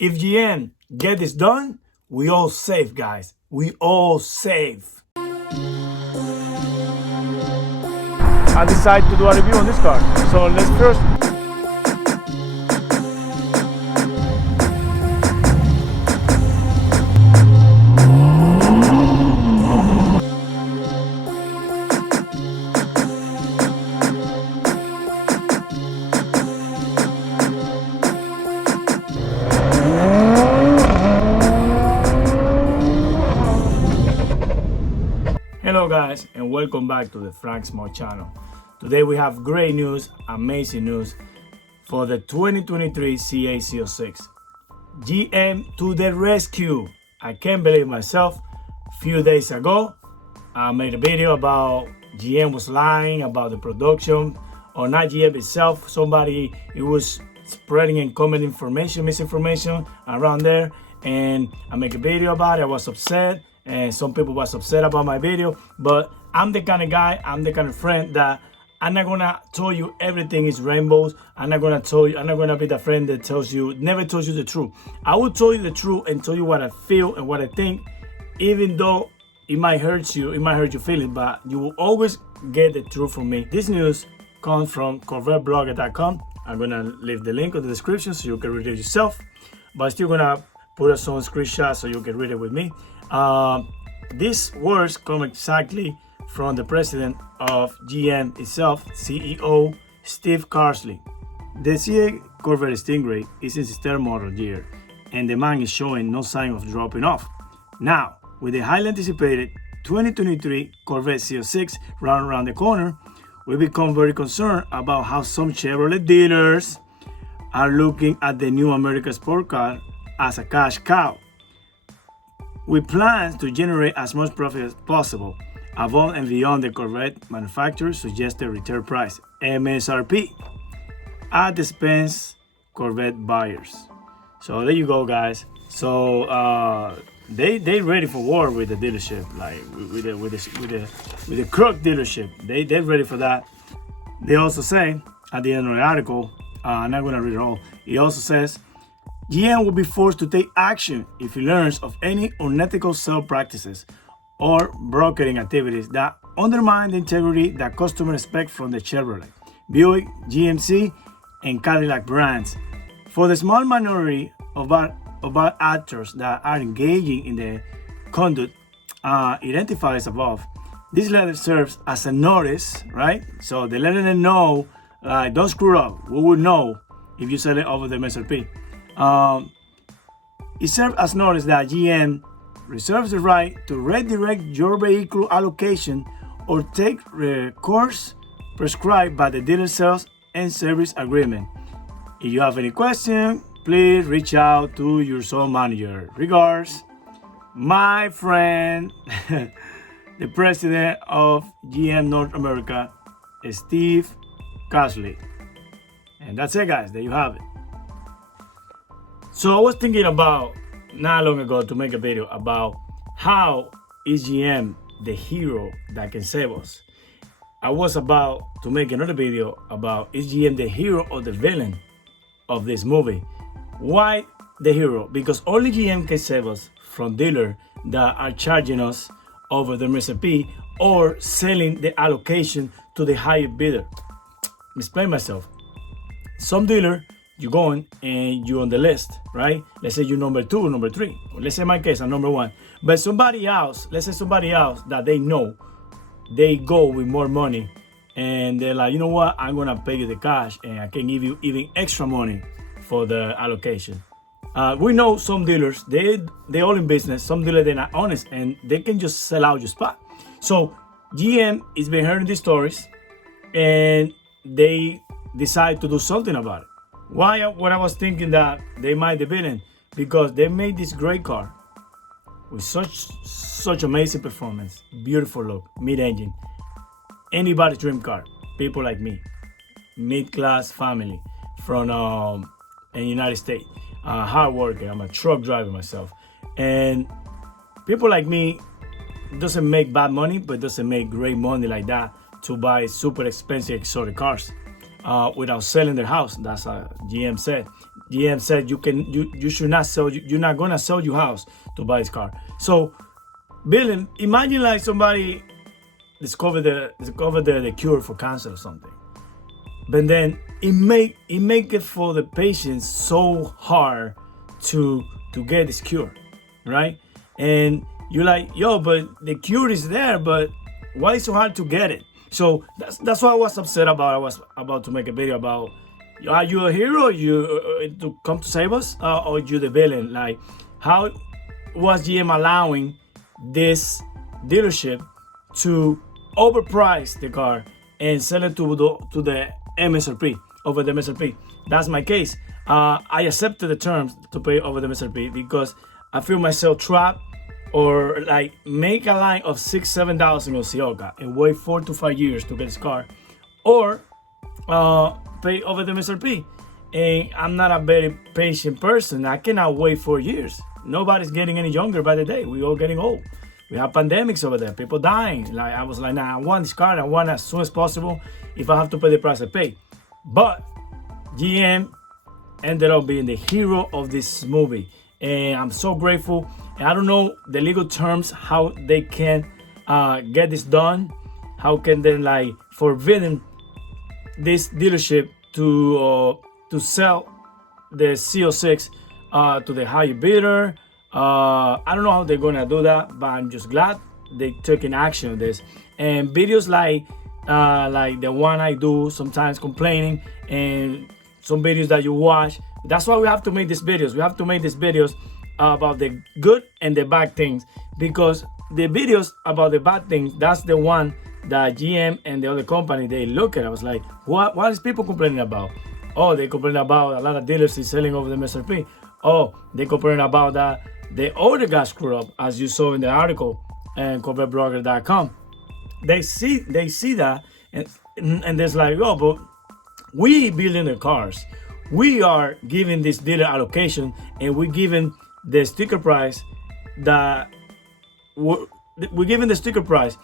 If GM get this done, we all safe, guys. We all safe. I decided to do a review on this car. So let's first. Hello guys, and welcome back to the Frank Smart channel. Today we have great news, amazing news for the 2023 C8 Z06. GM to the rescue. I can't believe myself. A few days ago, I made a video about GM was lying about the production, or not GM itself. Somebody, it was spreading and common information, misinformation around there, and I make a video about it. I was upset, and some people was upset about my video, but I'm the kind of guy, I'm the kind of friend that I'm not gonna tell you everything is rainbows. I'm not gonna tell you, I'm not gonna be the friend that never tells you the truth. I will tell you the truth and tell you what I feel and what I think, even though it might hurt you, your feelings, but you will always get the truth from me. This news comes from CorvetteBlogger.com. I'm gonna leave the link in the description so you can read it yourself, but I'm still gonna put some screenshots so you can read it with me. These words come exactly from the president of GM itself, CEO Steve Carlisle. The C8 Corvette Stingray is in its third model year, and demand is showing no sign of dropping off. Now, with the highly anticipated 2023 Corvette Z06 right around the corner, we become very concerned about how some Chevrolet dealers are looking at the new American sport car as a cash cow. We plan to generate as much profit as possible, above and beyond the Corvette manufacturer's suggested retail price, MSRP, at the expense Corvette buyers. So there you go, guys. So they ready for war with the dealership, like with the crook dealership. They're ready for that. They also say at the end of the article, I'm not gonna read it all. It also says, GM will be forced to take action if he learns of any unethical sales practices or brokering activities that undermine the integrity that customers expect from the Chevrolet, Buick, GMC, and Carlisle brands. For the small minority of bad actors that are engaging in the conduct identified as above, this letter serves as a notice, right? So they're letting them know, don't screw up. We will know if you sell it over the MSRP. It serves as notice that GM reserves the right to redirect your vehicle allocation or take course prescribed by the dealer sales and service agreement. If you have any question, please reach out to your sole manager. Regards, my friend, the president of GM North America, Steve Carlisle. And that's it, guys. There you have it. So I was thinking about not long ago to make a video about how is GM the hero that can save us. I was about to make another video about is GM the hero or the villain of this movie. Why the hero? Because only GM can save us from dealers that are charging us over the MSRP or selling the allocation to the higher bidder. Explain myself. Some dealer, you're going and you're on the list, right? Let's say you're number 2 or number 3. Or let's say in my case, I'm number 1. But somebody else, let's say somebody else that they know, they go with more money and they're like, you know what? I'm going to pay you the cash and I can give you even extra money for the allocation. We know some dealers, they all in business. Some dealers, they're not honest and they can just sell out your spot. So GM has been hearing these stories and they decide to do something about it. Why? What I was thinking that they might be villain, because they made this great car with such amazing performance, beautiful look, mid-engine, anybody's dream car. People like me, mid-class family from the United States, hard worker. I'm a truck driver myself, and people like me doesn't make bad money, but doesn't make great money like that to buy super expensive exotic cars without selling their house. That's what GM said. GM said you should not sell, you're not gonna sell your house to buy this car. So Bill, imagine like somebody discovered the cure for cancer or something, but then it make it for the patients so hard to get this cure, right? And you're like, yo, but the cure is there, but why is it so hard to get it? So that's what I was upset about. I was about to make a video about, are you a hero? You to come to save us, or you the villain? Like, how was GM allowing this dealership to overprice the car and sell it to the MSRP, over the MSRP? That's my case. I accepted the terms to pay over the MSRP because I feel myself trapped, or like make a line of $6-7 in Osceola and wait 4 to 5 years to get this car, or pay over the MSRP. And I'm not a very patient person. I cannot wait 4 years. Nobody's getting any younger by the day. We all getting old. We have pandemics over there, people dying. Like, I was like, nah, I want this car. I want it as soon as possible. If I have to pay the price, I pay. But GM ended up being the hero of this movie, and I'm so grateful. And I don't know the legal terms, how they can get this done. How can they like forbidden this dealership to sell the C06 to the higher bidder? I don't know how they're gonna do that, but I'm just glad they took in action on this. And videos like the one I do sometimes complaining, and some videos that you watch. That's why we have to make these videos. We have to make these videos about the good and the bad things, because the videos about the bad things, that's the one that GM and the other company, they look at. I was like, what is people complaining about? Oh, they complain about a lot of dealers is selling over the MSRP. Oh, they complain about that the order got screwed up, as you saw in the article and CorvetteBlogger.com. They see that, and there's like, oh, but we building the cars. We are giving this dealer allocation, and we're giving the sticker price that we're giving the sticker price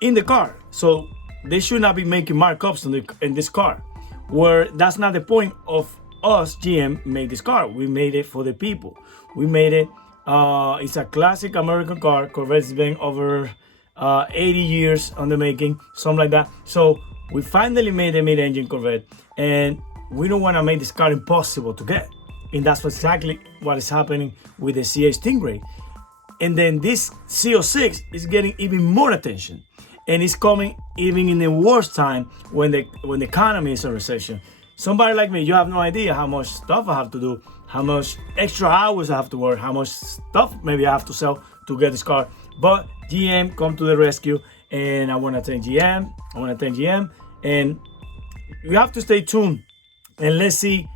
in the car. So they should not be making markups in this car, where that's not the point of us. GM made this car. We made it for the people. We made it. It's a classic American car. Corvette's been over 80 years on the making, something like that. So we finally made a mid-engine Corvette, and we don't want to make this car impossible to get. And that's exactly what is happening with the C8 Stingray. And then this C06 is getting even more attention, and it's coming even in the worst time when the economy is in recession. Somebody like me, you have no idea how much stuff I have to do, how much extra hours I have to work, how much stuff maybe I have to sell to get this car. But GM come to the rescue, and I want to thank GM. And you have to stay tuned, and let's see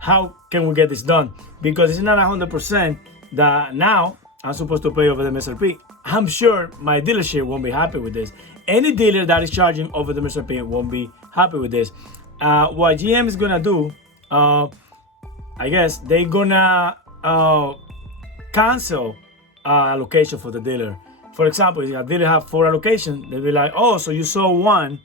how can we get this done, because it's not 100% that now I'm supposed to pay over the MSRP. I'm sure my dealership won't be happy with this. Any dealer that is charging over the MSRP won't be happy with this. What GM is gonna do, I guess they're gonna cancel allocation for the dealer. For example, if a dealer have 4 allocations, they'll be like, oh, so you sold 1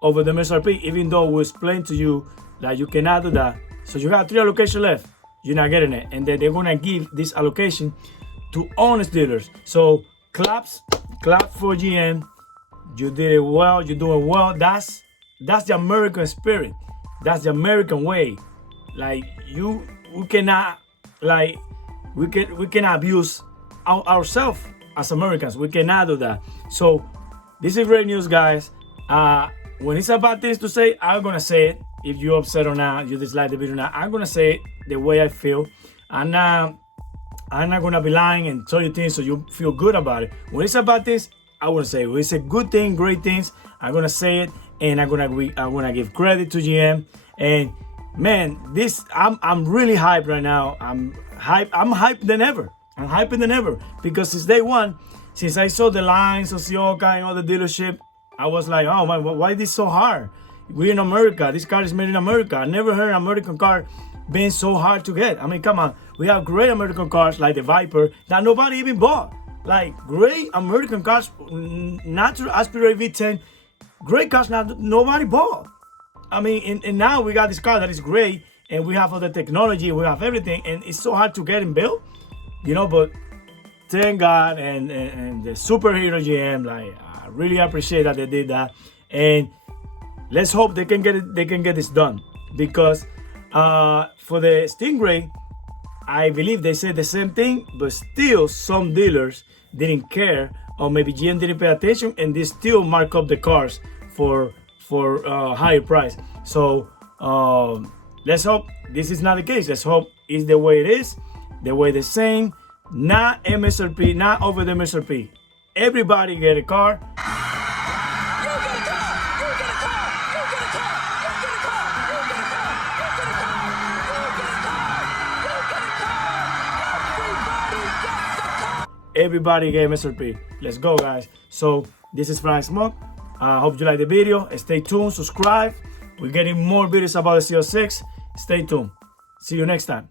over the MSRP, even though we explained to you that you cannot do that. So you have 3 allocations left, you're not getting it. And then they're gonna give this allocation to honest dealers. So clap for GM. You did it well, you're doing well. That's the American spirit. That's the American way. Like, we cannot abuse ourselves as Americans. We cannot do that. So this is great news, guys. When it's about things to say, I'm gonna say it. If you're upset or not, you dislike the video or not, I'm gonna say it the way I feel. I'm not gonna be lying and tell you things so you feel good about it. When it's about this, I wanna say it. When it's a good thing, great things, I'm gonna say it, and I'm gonna give credit to GM. And man, I'm really hyped right now. I'm hyped than ever. I'm hyped than ever, because since day one, since I saw the lines of Sioka and all the dealership, I was like, oh man, why is this so hard? We're in America. This car is made in America. I never heard an American car being so hard to get. I mean, come on. We have great American cars like the Viper that nobody even bought. Like, great American cars, natural aspirated V10, great cars nobody bought. I mean, and now we got this car that is great, and we have all the technology, we have everything, and it's so hard to get in built, you know. But thank God, and the superhero GM, like, I really appreciate that they did that, and let's hope they can get it. They can get this done, because for the Stingray, I believe they said the same thing, but still some dealers didn't care, or maybe GM didn't pay attention, and they still mark up the cars for higher price. So let's hope this is not the case. Let's hope it's the way it is, the way they're saying, not MSRP, not over the MSRP. Everybody get a car. Everybody get MSRP. Let's go, guys. So this is Frank Smoke. Hope you like the video. Stay tuned, subscribe. We're getting more videos about the C06. Stay tuned. See you next time.